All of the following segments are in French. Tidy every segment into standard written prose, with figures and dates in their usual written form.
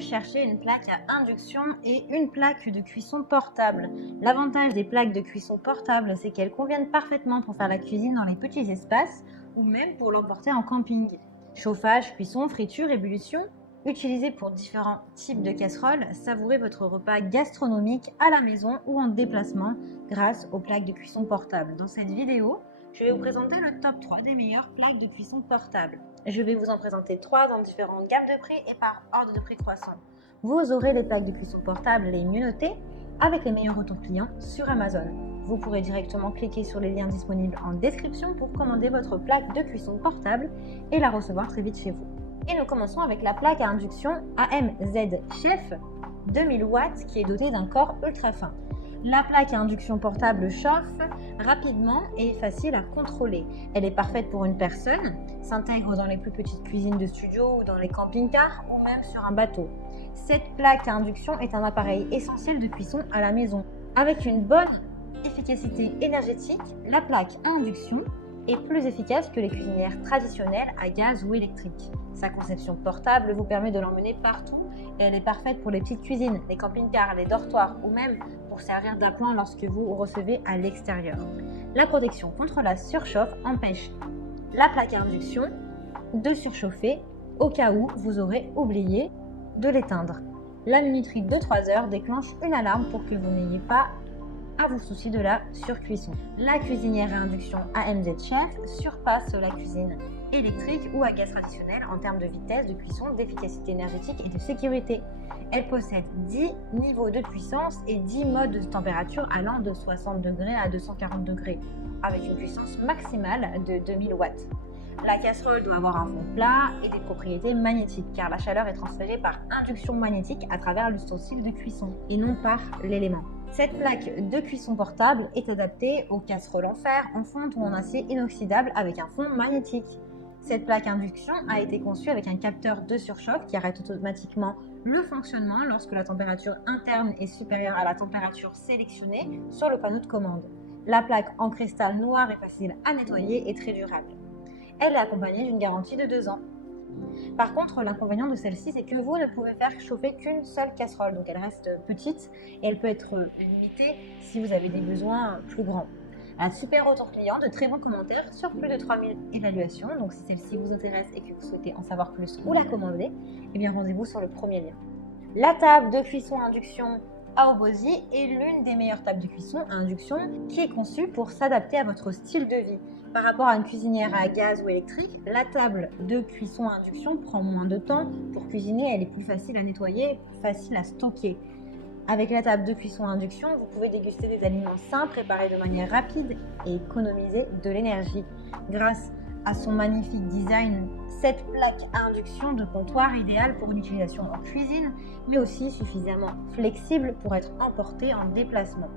cherchez une plaque à induction et une plaque de cuisson portable. L'avantage des plaques de cuisson portable, c'est qu'elles conviennent parfaitement pour faire la cuisine dans les petits espaces ou même pour l'emporter en camping. Chauffage, cuisson, friture, ébullition, utilisées pour différents types de casseroles, savourez votre repas gastronomique à la maison ou en déplacement grâce aux plaques de cuisson portable. Dans cette vidéo, je vais vous présenter le top 3 des meilleures plaques de cuisson portable. Je vais vous en présenter 3 dans différentes gammes de prix et par ordre de prix croissant. Vous aurez les plaques de cuisson portable les mieux notées avec les meilleurs retours clients sur Amazon. Vous pourrez directement cliquer sur les liens disponibles en description pour commander votre plaque de cuisson portable et la recevoir très vite chez vous. Et nous commençons avec la plaque à induction AMZ Chef 2000 watts qui est dotée d'un corps ultra fin. La plaque à induction portable chauffe rapidement et est facile à contrôler. Elle est parfaite pour une personne, s'intègre dans les plus petites cuisines de studio ou dans les camping-cars ou même sur un bateau. Cette plaque à induction est un appareil essentiel de cuisson à la maison. Avec une bonne efficacité énergétique, la plaque à induction est plus efficace que les cuisinières traditionnelles à gaz ou électrique. Sa conception portable vous permet de l'emmener partout et elle est parfaite pour les petites cuisines, les camping-cars, les dortoirs ou même pour servir d'appoint lorsque vous recevez à l'extérieur. La protection contre la surchauffe empêche la plaque à induction de surchauffer au cas où vous aurez oublié de l'éteindre. La minuterie de 3 heures déclenche une alarme pour que vous n'ayez pas à vous soucier de la surcuisson. La cuisinière à induction AMZ Chef surpasse la cuisine électrique ou à gaz traditionnel en termes de vitesse de cuisson, d'efficacité énergétique et de sécurité. Elle possède 10 niveaux de puissance et 10 modes de température allant de 60 degrés à 240 degrés, avec une puissance maximale de 2000 watts. La casserole doit avoir un fond plat et des propriétés magnétiques, car la chaleur est transférée par induction magnétique à travers l'ustensile de cuisson et non par l'élément. Cette plaque de cuisson portable est adaptée aux casseroles en fer, en fonte ou en acier inoxydable avec un fond magnétique. Cette plaque induction a été conçue avec un capteur de surchauffe qui arrête automatiquement le fonctionnement lorsque la température interne est supérieure à la température sélectionnée sur le panneau de commande. La plaque en cristal noir et facile à nettoyer est très durable. Elle est accompagnée d'une garantie de 2 ans. Par contre, l'inconvénient de celle-ci, c'est que vous ne pouvez faire chauffer qu'une seule casserole. Donc elle reste petite et elle peut être limitée si vous avez des besoins plus grands. Un super retour client, de très bons commentaires sur plus de 3000 évaluations. Donc si celle-ci vous intéresse et que vous souhaitez en savoir plus ou la commander, eh bien rendez-vous sur le premier lien. La table de cuisson induction Aobozy est l'une des meilleures tables de cuisson à induction qui est conçue pour s'adapter à votre style de vie. Par rapport à une cuisinière à gaz ou électrique, la table de cuisson à induction prend moins de temps pour cuisiner, elle est plus facile à nettoyer, plus facile à stocker. Avec la table de cuisson à induction, vous pouvez déguster des aliments sains préparés de manière rapide et économiser de l'énergie. Grâce à son magnifique design, cette plaque à induction de comptoir idéale pour une utilisation en cuisine, mais aussi suffisamment flexible pour être emportée en déplacement.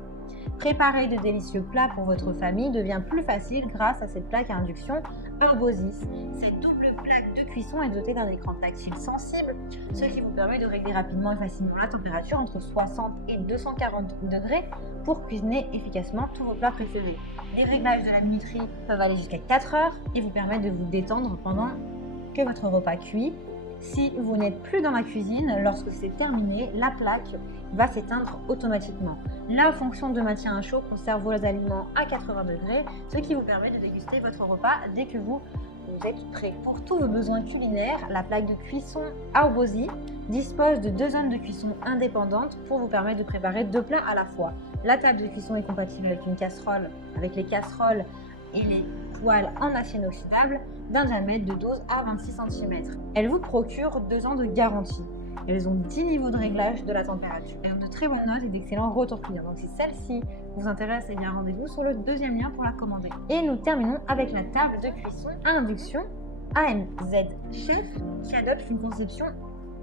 Préparer de délicieux plats pour votre famille devient plus facile grâce à cette plaque à induction Aobozy. Cette double plaque de cuisson est dotée d'un écran tactile sensible, ce qui vous permet de régler rapidement et facilement la température entre 60 et 240 degrés pour cuisiner efficacement tous vos plats préférés. Les réglages de la minuterie peuvent aller jusqu'à 4 heures et vous permettent de vous détendre pendant que votre repas cuit. Si vous n'êtes plus dans la cuisine, lorsque c'est terminé, la plaque va s'éteindre automatiquement. La fonction de maintien à chaud conserve vos aliments à 80 degrés, ce qui vous permet de déguster votre repas dès que vous êtes prêt. Pour tous vos besoins culinaires, la plaque de cuisson Aobozy dispose de 2 zones de cuisson indépendantes pour vous permettre de préparer 2 plats à la fois. La table de cuisson est compatible avec une casserole, avec les casseroles et les poêles en acier inoxydable d'un diamètre de 12 à 26 cm. Elle vous procure 2 ans de garantie. Elles ont 10 niveaux de réglage de la température. Elles ont de très bonnes notes et d'excellents retours clients. Donc si celle-ci vous intéresse, eh bien rendez-vous sur le deuxième lien pour la commander. Et nous terminons avec la table de cuisson à induction AMZ Chef qui adopte une conception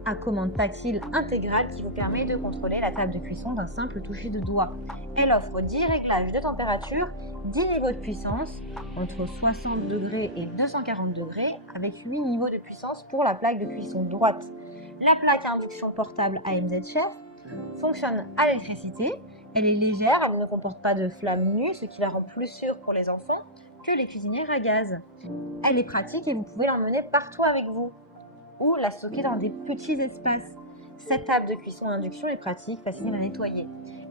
à commande tactile intégrale qui vous permet de contrôler la table de cuisson d'un simple toucher de doigt. Elle offre 10 réglages de température, 10 niveaux de puissance entre 60 degrés et 240 degrés avec 8 niveaux de puissance pour la plaque de cuisson droite. La plaque à induction portable AMZ Chef fonctionne à l'électricité, elle est légère, elle ne comporte pas de flamme nue, ce qui la rend plus sûre pour les enfants que les cuisinières à gaz. Elle est pratique et vous pouvez l'emmener partout avec vous ou la stocker dans des petits espaces. Cette table de cuisson à induction est pratique, facile à nettoyer.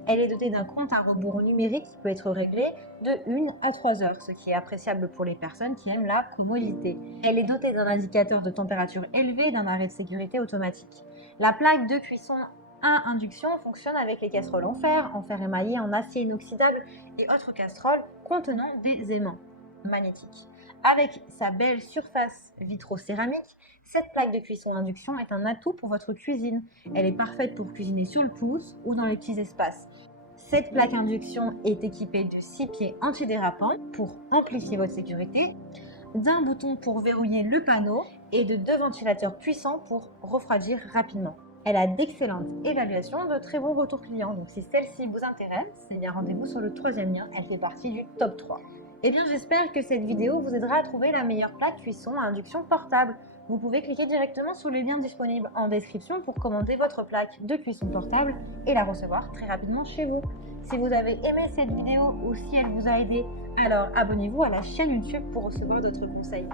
Elle est dotée d'un compte à rebours numérique qui peut être réglé de 1 à 3 heures, ce qui est appréciable pour les personnes qui aiment la commodité. Elle est dotée d'un indicateur de température élevé et d'un arrêt de sécurité automatique. La plaque de cuisson à induction fonctionne avec les casseroles en fer émaillé, en acier inoxydable et autres casseroles contenant des aimants magnétiques. Avec sa belle surface vitrocéramique, cette plaque de cuisson induction est un atout pour votre cuisine. Elle est parfaite pour cuisiner sur le pouce ou dans les petits espaces. Cette plaque induction est équipée de 6 pieds antidérapants pour amplifier votre sécurité, d'un bouton pour verrouiller le panneau et de 2 ventilateurs puissants pour refroidir rapidement. Elle a d'excellentes évaluations, de très bons retours clients. Donc si celle-ci vous intéresse, eh bien rendez-vous sur le 3e lien, elle fait partie du top 3. Eh bien j'espère que cette vidéo vous aidera à trouver la meilleure plaque cuisson à induction portable. Vous pouvez cliquer directement sur les liens disponibles en description pour commander votre plaque de cuisson portable et la recevoir très rapidement chez vous. Si vous avez aimé cette vidéo ou si elle vous a aidé, alors abonnez-vous à la chaîne YouTube pour recevoir d'autres conseils.